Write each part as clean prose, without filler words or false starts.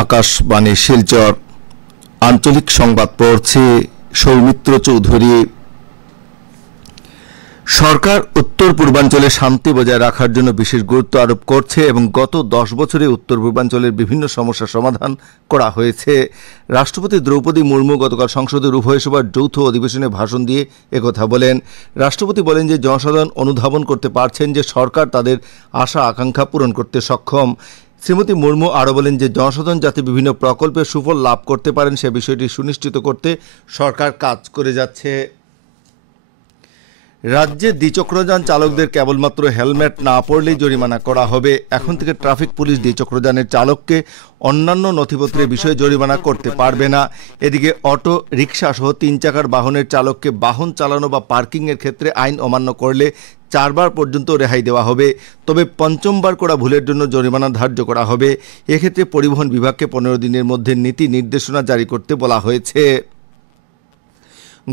আকাশবাণী শিলচর আঞ্চলিক সংবাদ পড়ছে সৌমিত্র চৌধুরী। সরকার উত্তর পূর্বাঞ্চলে শান্তি বজায় রাখার জন্য বিশেষ গুরুত্ব আরোপ করছে এবং গত 10 বছরে উত্তর পূর্বাঞ্চলের বিভিন্ন সমস্যার সমাধান করা হয়েছে। রাষ্ট্রপতি দ্রৌপদী মুর্মু গতকাল সংসদের উভয় সভার যৌথ অধিবেশনে ভাষণ দিয়ে একথা বলেন। রাষ্ট্রপতি বলেন যে জনসাধারণ অনুধাবন করতে পারছেন যে সরকার তাদের আশা আকাঙ্ক্ষা পূরণ করতে সক্ষম। শ্রীমতী মুর্মু আরও বলেন যে জনসাধারণ যাতে বিভিন্ন প্রকল্পের সুফল লাভ করতে পারেন সে বিষয়টি সুনিশ্চিত করতে সরকার কাজ করে যাচ্ছে। রাজ্যে দ্বিচক্রযান চালকদের কেবলমাত্র হেলমেট না পরলেই জরিমানা করা হবে। এখন থেকে ট্রাফিক পুলিশ দ্বিচক্রযানের চালককে অন্যান্য নথিপত্রের বিষয়ে জরিমানা করতে পারবে না। এদিকে অটো রিকশা সহ 3 চাকার বাহনের চালককে বাহন চালানো বা পার্কিংয়ের ক্ষেত্রে আইন অমান্য করলে 4 বার পর্যন্ত রেহাই দেওয়া হবে, তবে 5বার করা ভুলের জন্য জরিমানা ধার্য করা হবে। এক্ষেত্রে পরিবহন বিভাগকে 15 দিনের মধ্যে নীতি নির্দেশনা জারি করতে বলা হয়েছে।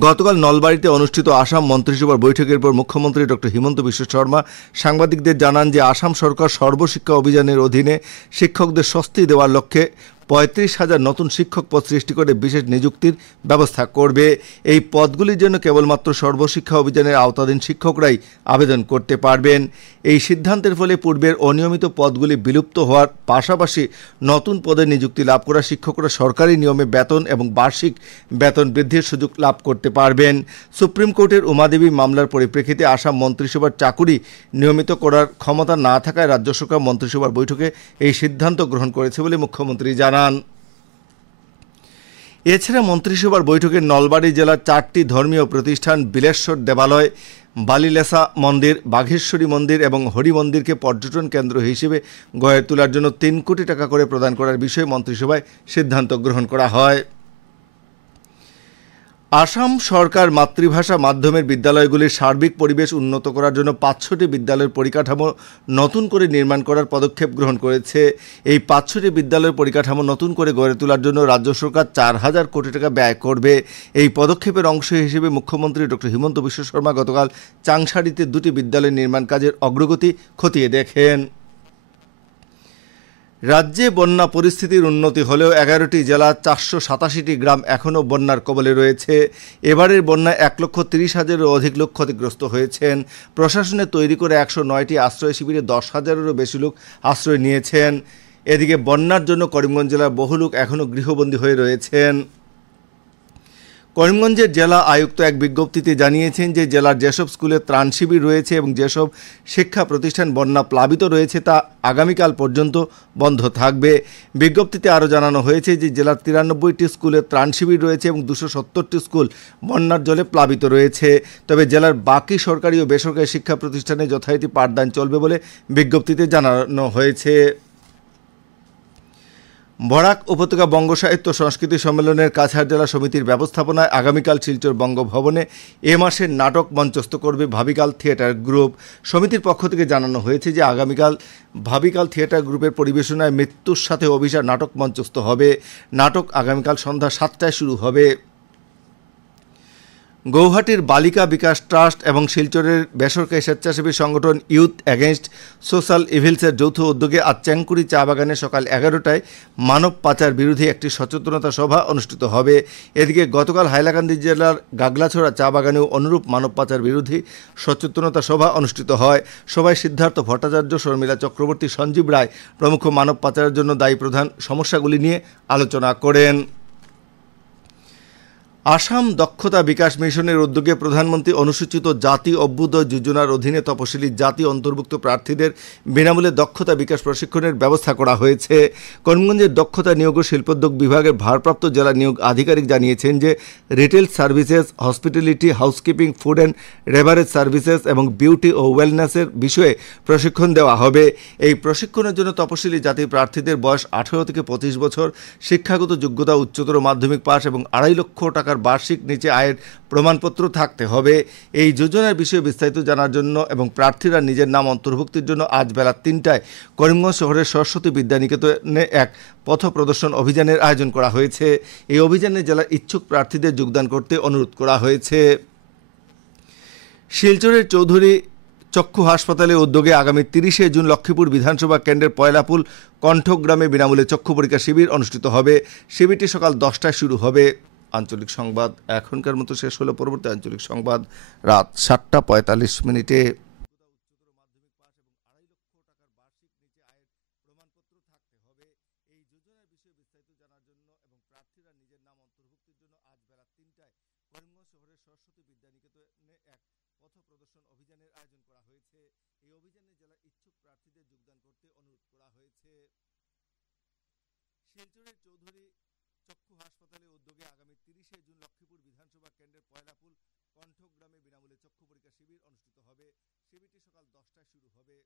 গতকাল নলবাড়ীতে অনুষ্ঠিত আসাম মন্ত্রিসভার বৈঠকের পর মুখ্যমন্ত্রী ডক্টর হিমন্ত বিশ্ব শর্মা সাংবাদিকদের জানান যে আসাম সরকার সর্বশিক্ষা অভিযানের অধীনে শিক্ষকদের স্বস্তি দেওয়ার লক্ষ্যে 35,000 নতুন শিক্ষক পদ সৃষ্টি করে বিশেষ নিযুক্তির ব্যবস্থা করবে। এই পদগুলির জন্য কেবলমাত্র সর্বশিক্ষা অভিযানের আওতাধীন শিক্ষকরাই আবেদন করতে পারবেন। এই সিদ্ধান্তের ফলে পূর্বের অনিয়মিত পদগুলি বিলুপ্ত হওয়ার পাশাপাশি নতুন পদে নিযুক্তি লাভ করা শিক্ষকরা সরকারি নিয়মে বেতন এবং বার্ষিক বেতন বৃদ্ধির সুযোগ লাভ করতে পারবেন। সুপ্রিম কোর্টের উমাদেবী মামলার পরিপ্রেক্ষিতে আসাম মন্ত্রিসভার চাকুরি নিয়মিত করার ক্ষমতা না থাকায় রাজ্য সরকার মন্ত্রিসভার বৈঠকে এই সিদ্ধান্ত গ্রহণ করেছে বলে মুখ্যমন্ত্রী জানান। এছাড়া মন্ত্রিসভার বৈঠকে নলবাড়ী জেলার 4টি ধর্মীয় প্রতিষ্ঠান বিলেশ্বর দেবালয়, বালিলেসা মন্দির, বাঘেশ্বরী মন্দির এবং হরি মন্দিরকে পর্যটন কেন্দ্র হিসেবে গড়ে তোলার জন্য 3 কোটি টাকা করে প্রদান করার বিষয়ে মন্ত্রিসভায় সিদ্ধান্ত গ্রহণ করা হয়। আসাম সরকার মাতৃভাষা মাধ্যমের বিদ্যালয়গুলির সার্বিক পরিবেশ উন্নত করার জন্য 500টি বিদ্যালয়ের পরিকাঠামো নতুন করে নির্মাণ করার পদক্ষেপ গ্রহণ করেছে। এই 500টি বিদ্যালয়ের পরিকাঠামো নতুন করে গড়ে তোলার জন্য রাজ্য সরকার 4,000 কোটি টাকা ব্যয় করবে। এই পদক্ষেপের অংশ হিসেবে মুখ্যমন্ত্রী ডক্টর হিমন্ত বিশ্ব শর্মা গতকাল চাংসারিতে 2টি বিদ্যালয়ের নির্মাণ কাজের অগ্রগতি খতিয়ে দেখেন। রাজ্যে বন্যা পরিস্থিতির উন্নতি হলেও 11টি জেলা 487টি গ্রাম এখনও বন্যার কবলে রয়েছে। এবারের বন্যায় 1,30,000-এরও অধিক লোক ক্ষতিগ্রস্ত হয়েছেন। প্রশাসনে তৈরি করে 109টি আশ্রয় শিবিরে 10,000-এরও বেশি লোক আশ্রয় নিয়েছেন। এদিকে বন্যার জন্য করিমগঞ্জ জেলার বহু লোক এখনও গৃহবন্দী হয়ে রয়েছেন। করিমগঞ্জের জেলা আয়ুক্ত এক বিজ্ঞপ্তিতে জানিয়েছেন যে জেলার যেসব স্কুলে ত্রাণ শিবির রয়েছে এবং যেসব শিক্ষা প্রতিষ্ঠান বন্যা প্লাবিত রয়েছে তা আগামীকাল পর্যন্ত বন্ধ থাকবে। বিজ্ঞপ্তিতে আরও জানানো হয়েছে যে জেলার 93টি স্কুলে ত্রাণ শিবির রয়েছে এবং 270টি স্কুল বন্যার জলে প্লাবিত রয়েছে। তবে জেলার বাকি সরকারি ও বেসরকারি শিক্ষা প্রতিষ্ঠানে যথারীতি পাঠদান চলবে বলে বিজ্ঞপ্তিতে জানানো হয়েছে। বরাক উপত্যকা বঙ্গ সাহিত্য সংস্কৃতি সম্মেলনের কাছাড় জেলা সমিতির ব্যবস্থাপনায় আগামীকাল শিলচর বঙ্গভবনে এ মাসের নাটক মঞ্চস্থ করবে ভাবিকাল থিয়েটার গ্রুপ। সমিতির পক্ষ থেকে জানানো হয়েছে যে আগামীকাল ভাবিকাল থিয়েটার গ্রুপের পরিবেশনায় মৃত্যুর সাথে অভিসার নাটক মঞ্চস্থ হবে। নাটক আগামীকাল সন্ধ্যা 7টায় শুরু হবে। গৌহাটির বালিকা বিকাশ ট্রাস্ট এবং শিলচরের বেসরকারি স্বেচ্ছাসেবী সংগঠন ইউথ এগেইনস্ট সোশ্যাল ইভিলসের যৌথ উদ্যোগে আজ চ্যাংকুড়ি চা বাগানে সকাল 11টায় মানব পাচার বিরোধী একটি সচেতনতা সভা অনুষ্ঠিত হবে। এদিকে গতকাল হাইলাকান্দি জেলার গাগলাছড়া চা বাগানেও অনুরূপ মানব পাচার বিরোধী সচেতনতা সভা অনুষ্ঠিত হয়। সভায় সিদ্ধার্থ ভট্টাচার্য, শর্মিলা চক্রবর্তী, সঞ্জীব রায় প্রমুখ মানব পাচারের জন্য দায়ী প্রধান সমস্যাগুলি নিয়ে আলোচনা করেন। আসাম দক্ষতা বিকাশ মিশনের উদ্যোগে প্রধানমন্ত্রী অনুসূচিত জাতি অভ্যুদয় যোজনার অধীনে তপশিলি জাতি অন্তর্ভুক্ত প্রার্থীদের বিনামূল্যে দক্ষতা বিকাশ প্রশিক্ষণের ব্যবস্থা করা হয়েছে। করিমগঞ্জের দক্ষতা নিয়োগ ও শিল্পোদ্যোগ বিভাগের ভারপ্রাপ্ত জেলা নিয়োগ আধিকারিক জানিয়েছেন যে retail services, hospitality, housekeeping, food and beverage services এবং বিউটি ও ওয়েলনেসের বিষয়ে প্রশিক্ষণ দেওয়া হবে। এই প্রশিক্ষণের জন্য তপশিলি জাতির প্রার্থীদের বয়স 18 থেকে 25 বছর, শিক্ষাগত যোগ্যতা উচ্চতর মাধ্যমিক পাস এবং 2.5 লক্ষ টাকার বার্ষিক নিচে আয়ের প্রমাণপত্র থাকতে হবে। এই যোজনার বিষয়ে বিস্তারিত জানার জন্য এবং প্রার্থীরা নিজের নাম অন্তর্ভুক্তির জন্য আজ বেলা 3টায় করিমগঞ্জ শহরের সরস্বতী বিদ্যানিকেতনে এক পথ প্রদর্শন অভিযানের আয়োজন করা হয়েছে। এই অভিযানে জেলার ইচ্ছুক প্রার্থীদের যোগদান করতে অনুরোধ করা হয়েছে। শিলচরের চক্ষু হাসপাতালের উদ্যোগে আগামী 30শে জুন লক্ষ্মীপুর বিধানসভা কেন্দ্রের পয়লাপুল কণ্ঠগ্রামে বিনামূল্যে চক্ষু পরীক্ষা শিবির অনুষ্ঠিত হবে। শিবিরটি সকাল 10টায় শুরু হবে। আঞ্চলিক সংবাদ এখনকার মতো শেষ হলো। পরবর্তী আঞ্চলিক সংবাদ রাত 7টা 45 মিনিটে। শিলচরের চৌধুরী চক্ষু হাসপাতালের উদ্যোগে আগামী 30শে জুন লক্ষ্মীপুর বিধানসভা কেন্দ্রের পয়লাপুল কণ্ঠগ্রামে বিনামূল্যে চক্ষু পরীক্ষা শিবির অনুষ্ঠিত হবে। শিবিরটি সকাল 10টায় শুরু হবে।